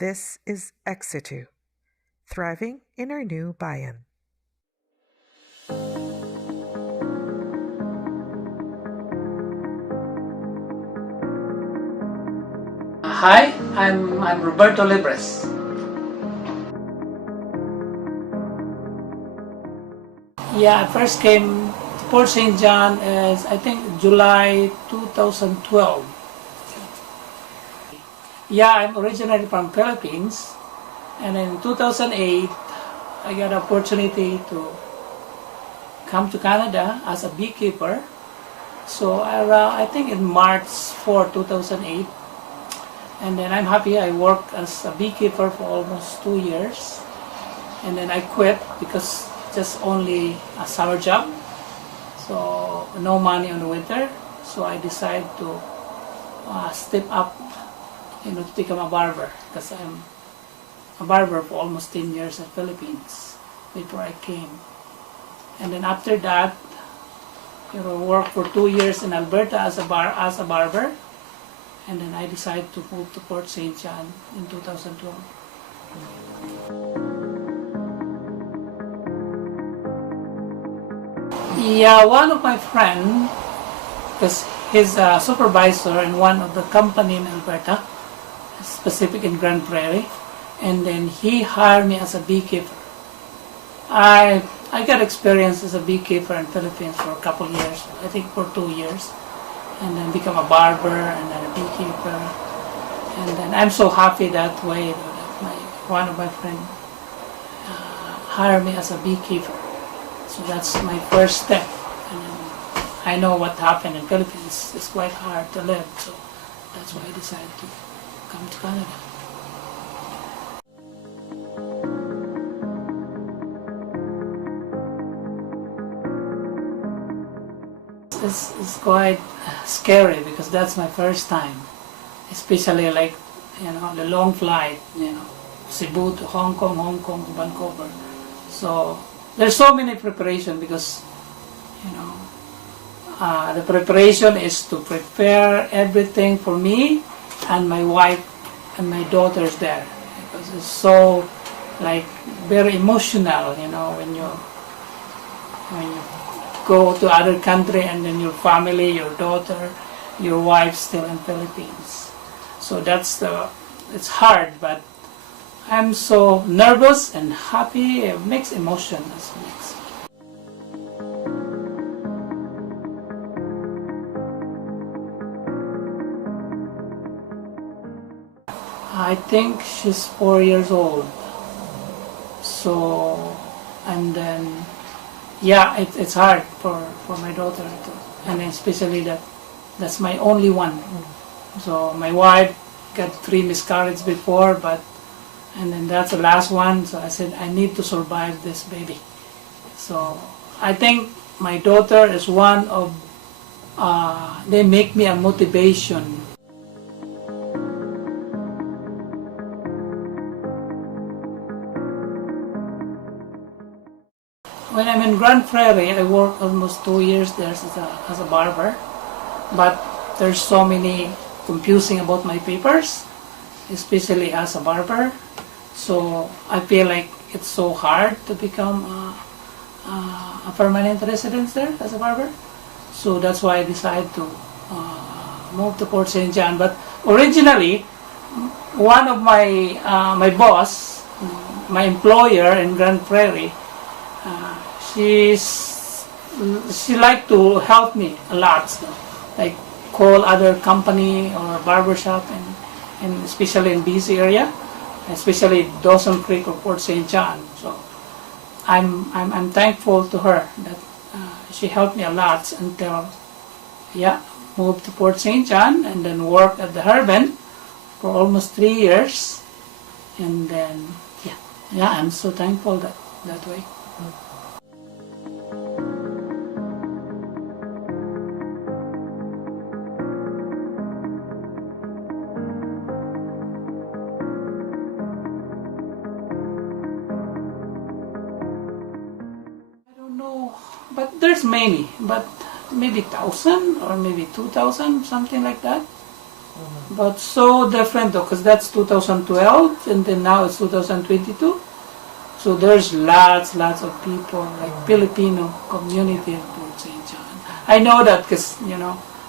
This is SITU, thriving in our new Bayan. Hi, I'm Roberto Libres. Yeah, I first came to Port St. John as I think July 2012. Yeah, I'm originally from Philippines, and in 2008 I got an opportunity to come to Canada as a beekeeper. So I think in March 4, 2008, and then I'm happy. I worked as a beekeeper for almost 2 years, and then I quit because just only a summer job, so no money in the winter. So I decided to step up, to become a barber, because I'm a barber for almost 10 years in the Philippines before I came. And then after that, worked for 2 years in Alberta as a barber, and then I decided to move to Port St. John in 2012. Yeah, one of my friends, because he's a supervisor in one of the company in Alberta, specific in Grand Prairie, and then he hired me as a beekeeper. I got experience as a beekeeper in Philippines for a couple years, I think for 2 years, and then become a barber and then a beekeeper, and then I'm so happy that way that one of my friends hired me as a beekeeper. So that's my first step, and then I know what happened in Philippines. It's quite hard to live, so that's why I decided to come to Canada. It's quite scary because that's my first time, especially like the long flight, Cebu to Hong Kong to Vancouver. So there's so many preparation because the preparation is to prepare everything for me and my wife and my daughters there, because it's so very emotional, when you go to other country and then your family, your daughter, your wife still in Philippines. So it's hard, but I'm so nervous and happy, mixed emotions. I think she's 4 years old. So, and then, yeah, it's hard for my daughter too. And especially that's my only one. So my wife got 3 miscarriages before, and then that's the last one. So I said, I need to survive this baby. So I think my daughter is one of, they make me a motivation. When I'm in Grand Prairie, I worked almost 2 years there as a barber, but there's so many confusing about my papers, especially as a barber. So I feel like it's so hard to become a permanent resident there as a barber. So that's why I decided to move to Port St. John. But originally, one of my boss, my employer in Grand Prairie, she liked to help me a lot, like call other company or barbershop and especially in BC area, especially Dawson Creek or Port St. John. So I'm thankful to her that she helped me a lot until moved to Port St. John and then worked at the Harbin for almost 3 years, and then I'm so thankful that way. But there's many, but maybe 1,000 or maybe 2,000, something like that. But so different though, because that's 2012 and then now it's 2022. So there's lots of people, like Filipino community in Port St. John. I know that because,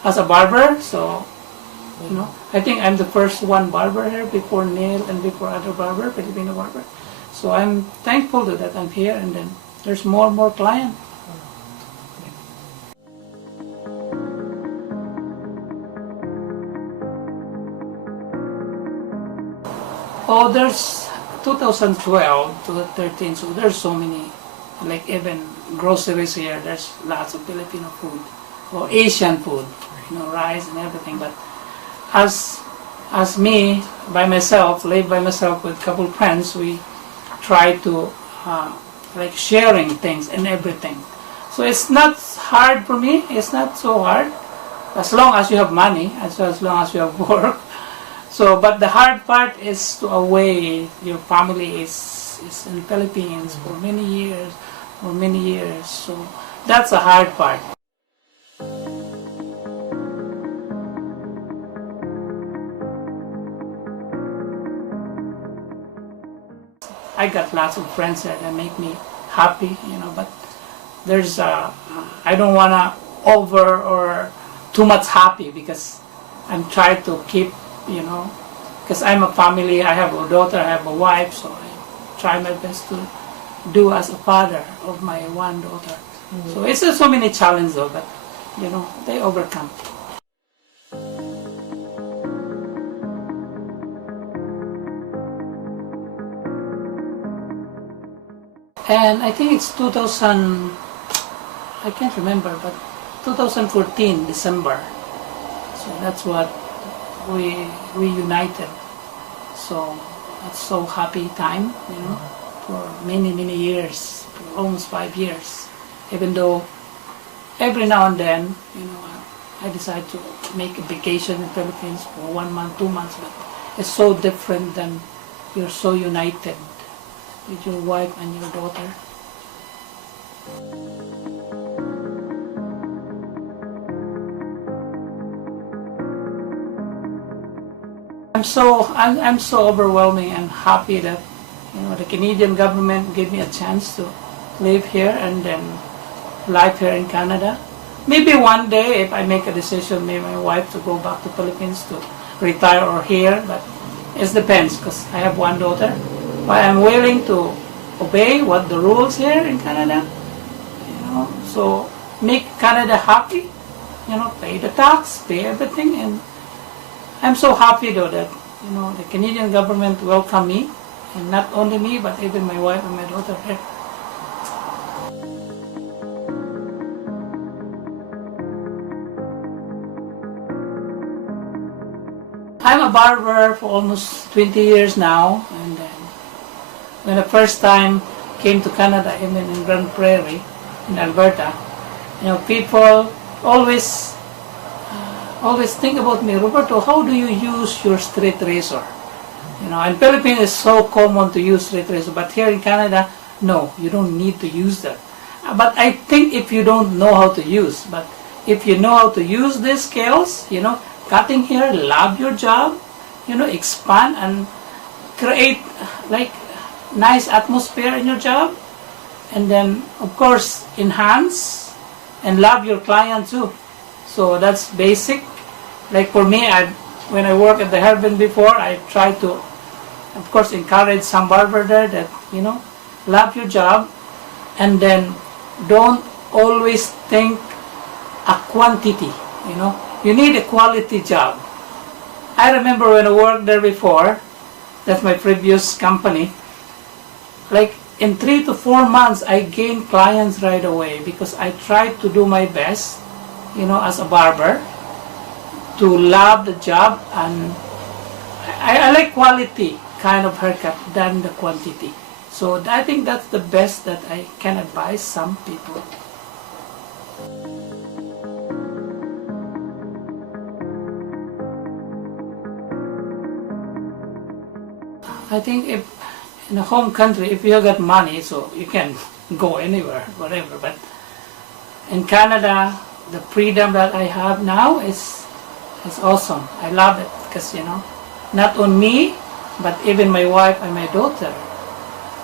as a barber, so, I think I'm the first one barber here before Neil and before other barber, Filipino barber. So I'm thankful to that I'm here, and then there's more and more clients. Oh, there's 2012 to 13, so there's so many, like even groceries here, there's lots of Filipino food, or Asian food, rice and everything. But as me, by myself, live by myself with a couple friends, we try to, like sharing things and everything. So it's not hard for me, it's not so hard, as long as you have money, as long as you have work. So, but the hard part is to away. Your family is in the Philippines for many years. So that's a hard part. I got lots of friends that make me happy, but there's I don't wanna over or too much happy, because I'm trying to keep, because I'm a family, I have a daughter, I have a wife, so I try my best to do as a father of my one daughter. So it's so many challenges though, but they overcome. And I think it's 2000, I can't remember, but 2014 December. So that's what we reunited. So that's so happy time, for many years, for almost 5 years. Even though every now and then, I decide to make a vacation in the Philippines for 1 month, 2 months, but it's so different than you're so united with your wife and your daughter. I'm so overwhelming and happy that the Canadian government gave me a chance to live here and then live here in Canada. Maybe one day, if I make a decision, maybe my wife to go back to Philippines to retire or here, but it depends, because I have one daughter. But I'm willing to obey what the rules here in Canada, so make Canada happy, pay the tax, pay everything, and I'm so happy though that the Canadian government welcomed me, and not only me but even my wife and my daughter here. I'm a barber for almost 20 years now, and then when the first time came to Canada, even in Grand Prairie, in Alberta, people always think about me, Roberto, how do you use your straight razor? In Philippines it's so common to use straight razor, but here in Canada, no, you don't need to use that. But I think if you don't know how to use, but if you know how to use these scales, cutting hair, love your job, expand and create like nice atmosphere in your job, and then of course enhance and love your client too. So that's basic. Like for me, when I work at the Harbin before, I try to, of course, encourage some barber there that, love your job, and then don't always think a quantity, you need a quality job. I remember when I worked there before, that's my previous company, like in 3 to 4 months I gained clients right away because I tried to do my best, as a barber, to love the job, and I like quality kind of haircut than the quantity. So I think that's the best that I can advise some people. I think if in a home country, if you got money, so you can go anywhere, whatever. But in Canada, the freedom that I have now is awesome. I love it because, not on me, but even my wife and my daughter.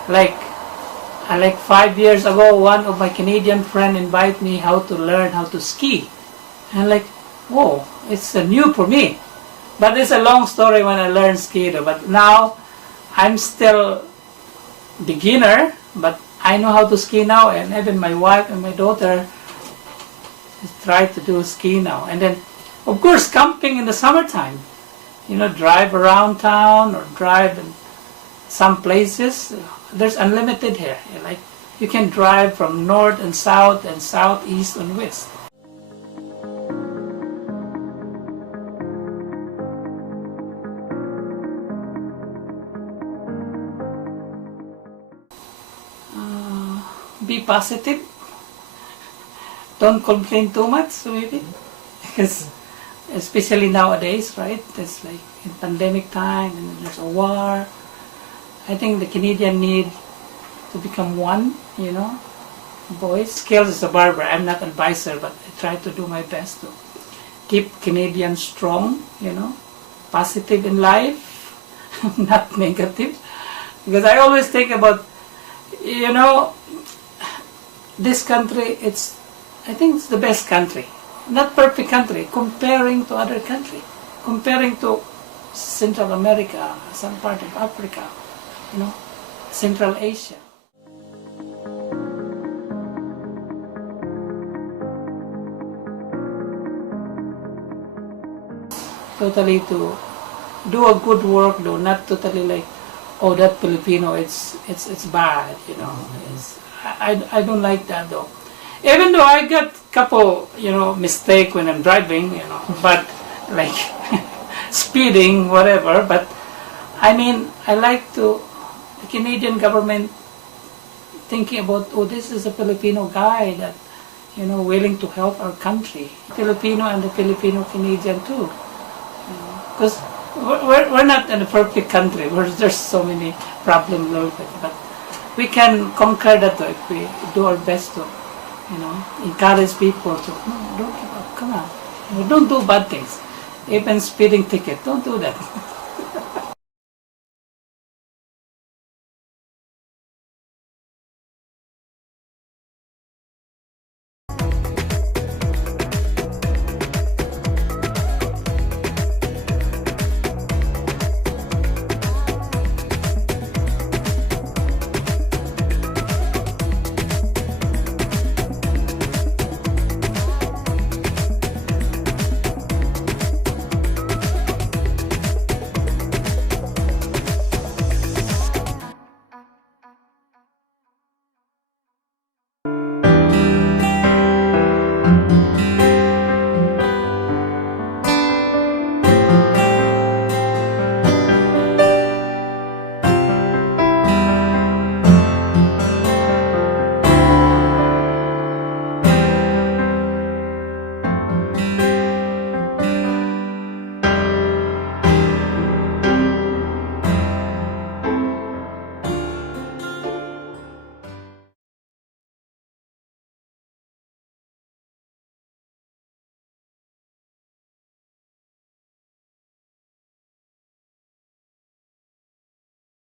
Like 5 years ago, one of my Canadian friends invited me how to learn how to ski. And whoa, it's new for me. But it's a long story when I learned ski. But now, I'm still beginner, but I know how to ski now, and even my wife and my daughter try to do ski now. And then, of course, camping in the summertime. Drive around town or drive in some places. There's unlimited here. You can drive from north and south, east and west. Be positive. Don't complain too much, maybe, because especially nowadays, right? It's like in pandemic time and there's a war. I think the Canadian need to become one, Boys, skills as a barber. I'm not an advisor, but I try to do my best to keep Canadians strong, positive in life, not negative. Because I always think about, this country, I think it's the best country. Not perfect country, comparing to other country. Comparing to Central America, some part of Africa, Central Asia. Totally to do a good work though, not totally like, oh, that Filipino, it's bad, I don't like that though. Even though I got couple, mistake when I'm driving, but like speeding, whatever. But I like the Canadian government thinking about, oh, this is a Filipino guy that, willing to help our country. Filipino and the Filipino Canadian too. Because we're not in a perfect country where there's so many problems, but we can conquer that if we do our best to, encourage people to, no, don't give up, come on. Don't do bad things. Even speeding ticket, don't do that.